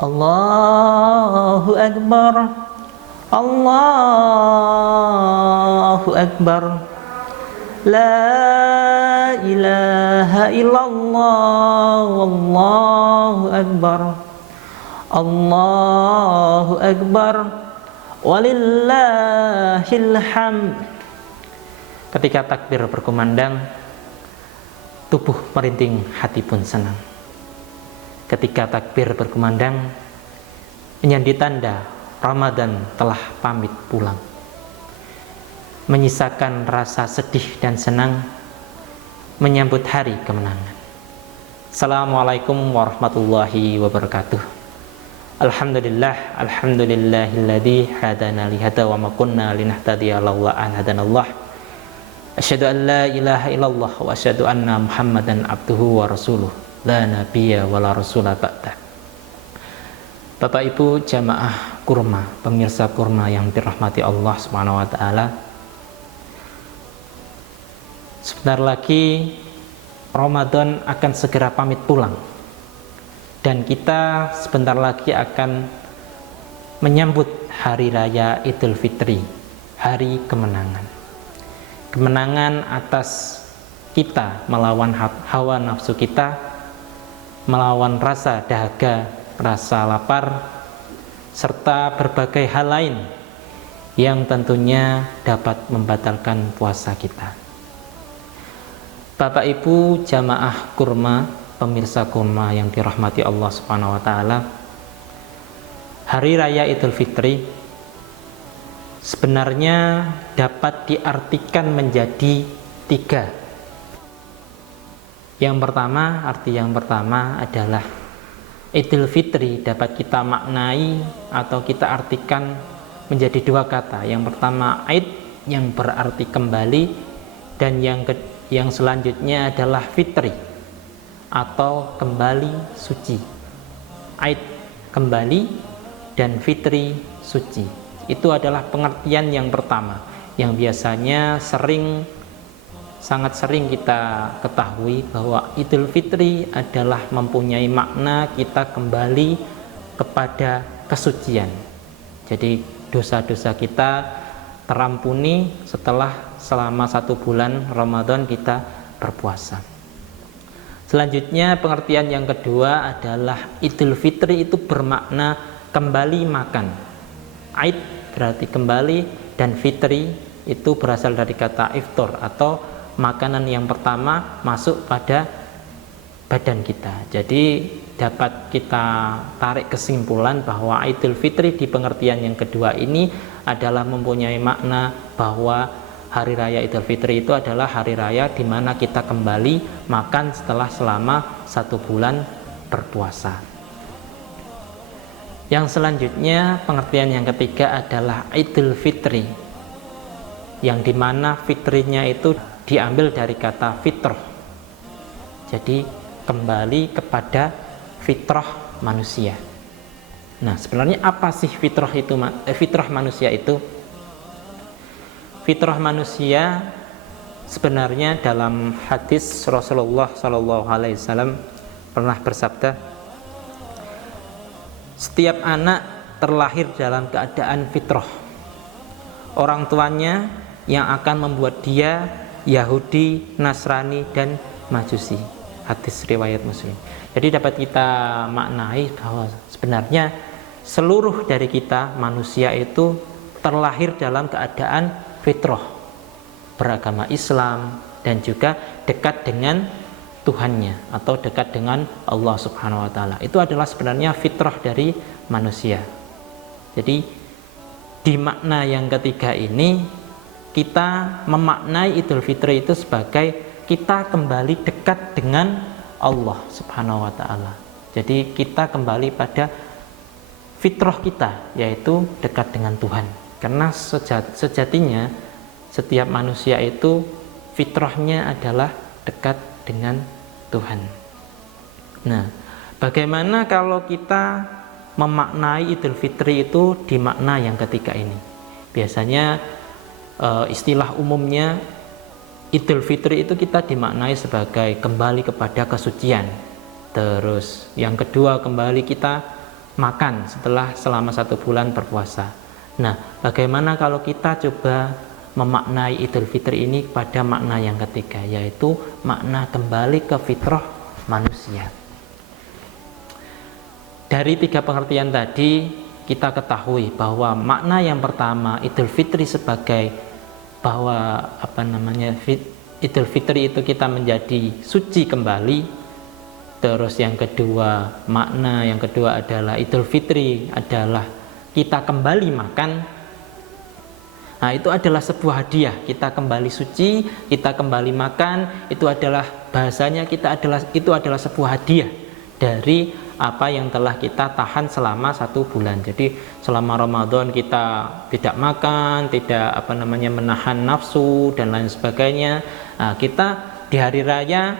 Allahu Akbar, Allahu Akbar, La ilaha illallah, Wallahu Akbar, Allahu Akbar, walillahil hamd. Ketika takbir berkumandang, tubuh merinding, hati pun senang. Ketika takbir berkumandang, menjadi tanda Ramadan telah pamit pulang, menyisakan rasa sedih dan senang menyambut hari kemenangan. Assalamualaikum warahmatullahi wabarakatuh. Alhamdulillah, alhamdulillahilladzi hadana li hada wa ma kunna linahtadiya laula an hadanallah. Asyhadu an la ilaha illallah wa asyhadu anna Muhammadan abduhu wa rasuluh. La nabiyya wa la rasula ba'da. Bapak Ibu jamaah kurma, pemirsa kurma yang dirahmati Allah Subhanahu wa taala. Sebentar lagi Ramadan akan segera pamit pulang, dan kita sebentar lagi akan menyambut hari raya Idul Fitri, hari kemenangan. Kemenangan atas kita melawan hawa nafsu kita, melawan rasa dahaga, rasa lapar, serta berbagai hal lain yang tentunya dapat membatalkan puasa kita. Bapak Ibu jamaah kurma, pemirsa kurma yang dirahmati Allah Subhanahu wa taala, hari raya Idul Fitri sebenarnya dapat diartikan menjadi tiga. Arti yang pertama adalah Idul Fitri dapat kita maknai atau kita artikan menjadi dua kata. Yang pertama Aid, yang berarti kembali, dan yang selanjutnya adalah Fitri atau kembali suci. Aid kembali dan Fitri suci. Itu adalah pengertian yang pertama yang biasanya sangat sering kita ketahui, bahwa Idul Fitri adalah mempunyai makna kita kembali kepada kesucian. Jadi dosa-dosa kita terampuni setelah selama 1 bulan Ramadan kita berpuasa. Selanjutnya pengertian yang kedua adalah Idul Fitri itu bermakna kembali makan. Aid berarti kembali, dan Fitri itu berasal dari kata iftar atau makanan yang pertama masuk pada badan kita. Jadi dapat kita tarik kesimpulan bahwa Idul Fitri di pengertian yang kedua ini adalah mempunyai makna bahwa hari raya Idul Fitri itu adalah hari raya di mana kita kembali makan setelah selama 1 bulan berpuasa. Yang selanjutnya pengertian yang ketiga adalah Idul Fitri, yang dimana fitrinya itu diambil dari kata fitrah. Jadi kembali kepada fitrah manusia. Nah, sebenarnya apa sih fitrah itu? Fitrah manusia itu, fitrah manusia sebenarnya dalam hadis Rasulullah SAW pernah bersabda, setiap anak terlahir dalam keadaan fitrah. Orang tuanya yang akan membuat dia Yahudi, Nasrani, dan Majusi. Hadis riwayat Muslim. Jadi dapat kita maknai bahwa sebenarnya seluruh dari kita manusia itu terlahir dalam keadaan fitrah, beragama Islam, dan juga dekat dengan Tuhannya atau dekat dengan Allah Subhanahu wa taala. Itu adalah sebenarnya fitrah dari manusia. Jadi di makna yang ketiga ini kita memaknai Idul Fitri itu sebagai kita kembali dekat dengan Allah Subhanahu wa taala. Jadi kita kembali pada fitrah kita, yaitu dekat dengan Tuhan. Karena sejatinya setiap manusia itu fitrahnya adalah dekat dengan Tuhan. Nah, bagaimana kalau kita memaknai Idul Fitri itu di makna yang ketiga ini? Biasanya istilah umumnya Idul Fitri itu kita dimaknai sebagai kembali kepada kesucian. Terus yang kedua, kembali kita makan setelah selama 1 bulan berpuasa. Nah, bagaimana kalau kita coba memaknai Idul Fitri ini pada makna yang ketiga, yaitu makna kembali ke fitrah manusia. Dari 3 pengertian tadi kita ketahui bahwa makna yang pertama Idul Fitri sebagai bahwa Idul Fitri itu kita menjadi suci kembali. Terus yang kedua, makna yang kedua adalah Idul Fitri adalah kita kembali makan. Nah, itu adalah sebuah hadiah. Kita kembali suci, kita kembali makan, itu adalah bahasanya itu adalah sebuah hadiah dari apa yang telah kita tahan selama 1 bulan. Jadi selama Ramadan kita tidak makan, tidak menahan nafsu dan lain sebagainya. Nah, kita di hari raya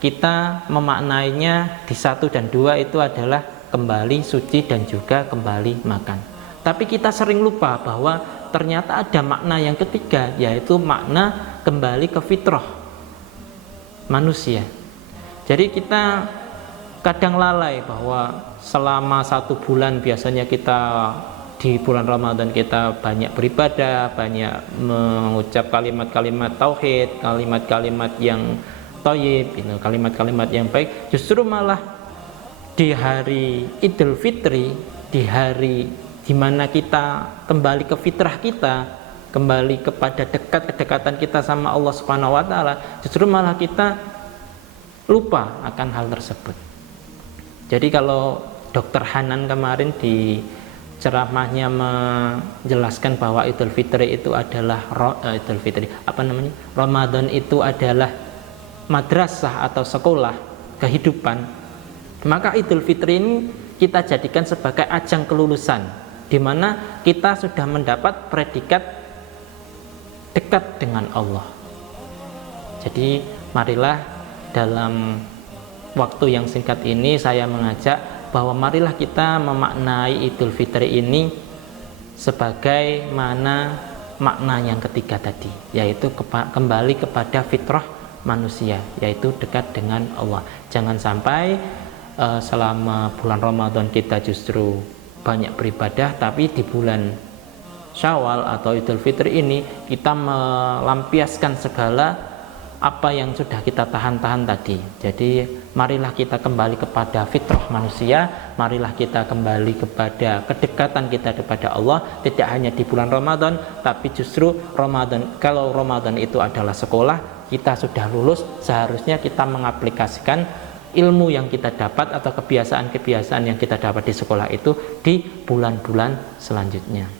kita memaknainya di 1 dan 2 itu adalah kembali suci dan juga kembali makan. Tapi kita sering lupa bahwa ternyata ada makna yang ketiga, yaitu makna kembali ke fitrah manusia. Jadi kita kadang lalai bahwa selama 1 bulan biasanya kita di bulan Ramadan kita banyak beribadah, banyak mengucap kalimat-kalimat tauhid, kalimat-kalimat yang thayyib, kalimat-kalimat yang baik. Justru malah di hari Idul Fitri, di hari di mana kita kembali ke fitrah kita, kembali kepada kedekatan kita sama Allah Subhanahu wa taala, justru malah kita lupa akan hal tersebut. Jadi kalau Dr. Hanan kemarin di ceramahnya menjelaskan bahwa Idul Fitri itu adalah Ramadan itu adalah madrasah atau sekolah kehidupan, maka Idul Fitri ini kita jadikan sebagai ajang kelulusan, di mana kita sudah mendapat predikat dekat dengan Allah. Jadi marilah dalam waktu yang singkat ini saya mengajak bahwa marilah kita memaknai Idul Fitri ini sebagai makna yang ketiga tadi, yaitu kembali kepada fitrah manusia, yaitu dekat dengan Allah. Jangan sampai selama bulan Ramadan kita justru banyak beribadah, tapi di bulan Syawal atau Idul Fitri ini kita melampiaskan segala apa yang sudah kita tahan-tahan tadi. Jadi marilah kita kembali kepada fitrah manusia, marilah kita kembali kepada kedekatan kita kepada Allah, tidak hanya di bulan Ramadan, tapi justru kalau Ramadan itu adalah sekolah, kita sudah lulus, seharusnya kita mengaplikasikan ilmu yang kita dapat atau kebiasaan-kebiasaan yang kita dapat di sekolah itu di bulan-bulan selanjutnya.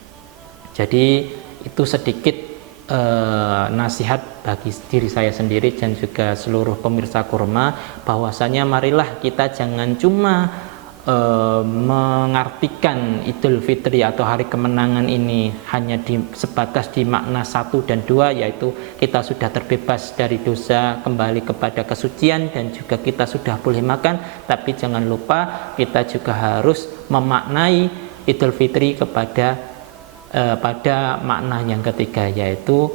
Jadi itu sedikit nasihat bagi diri saya sendiri dan juga seluruh pemirsa Kurma, bahwasanya marilah kita jangan cuma mengartikan Idul Fitri atau hari kemenangan ini hanya sebatas di makna 1 dan 2, yaitu kita sudah terbebas dari dosa, kembali kepada kesucian, dan juga kita sudah boleh makan. Tapi jangan lupa kita juga harus memaknai Idul Fitri pada makna yang ketiga, yaitu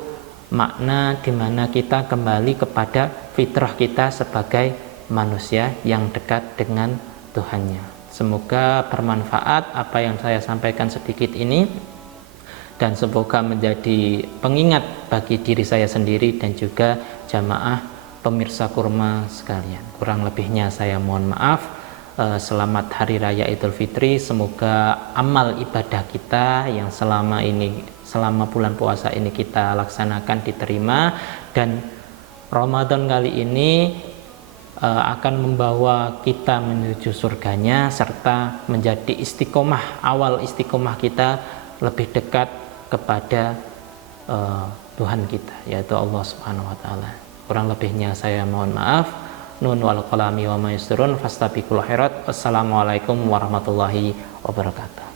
makna di mana kita kembali kepada fitrah kita sebagai manusia yang dekat dengan Tuhannya. Semoga bermanfaat apa yang saya sampaikan sedikit ini, dan semoga menjadi pengingat bagi diri saya sendiri dan juga jamaah pemirsa Kurma sekalian. Kurang lebihnya saya mohon maaf. Selamat Hari Raya Idul Fitri. Semoga amal ibadah kita yang selama bulan puasa ini kita laksanakan diterima, dan Ramadan kali ini akan membawa kita menuju surganya, serta menjadi awal istiqomah kita lebih dekat kepada Tuhan kita, yaitu Allah Subhanahu wa taala. Kurang lebihnya saya mohon maaf. Nun wal qalami wa ma yasturun fastabiqul khairat. Wassalamualaikum warahmatullahi wabarakatuh.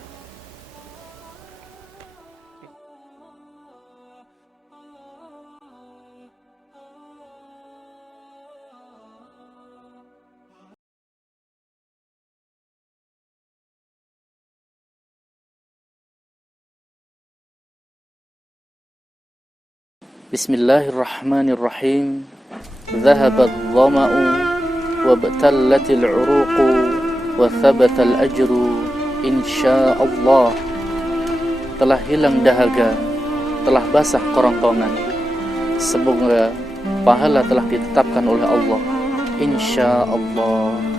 Bismillahirrahmanirrahim. Dhahaba adh-dhama'u wabtallat al-'uruqu wa thabata al-ajru Insya Allah. Telah hilang dahaga, telah basah kerongkongan. Semoga pahala telah ditetapkan oleh Allah. Insya Allah.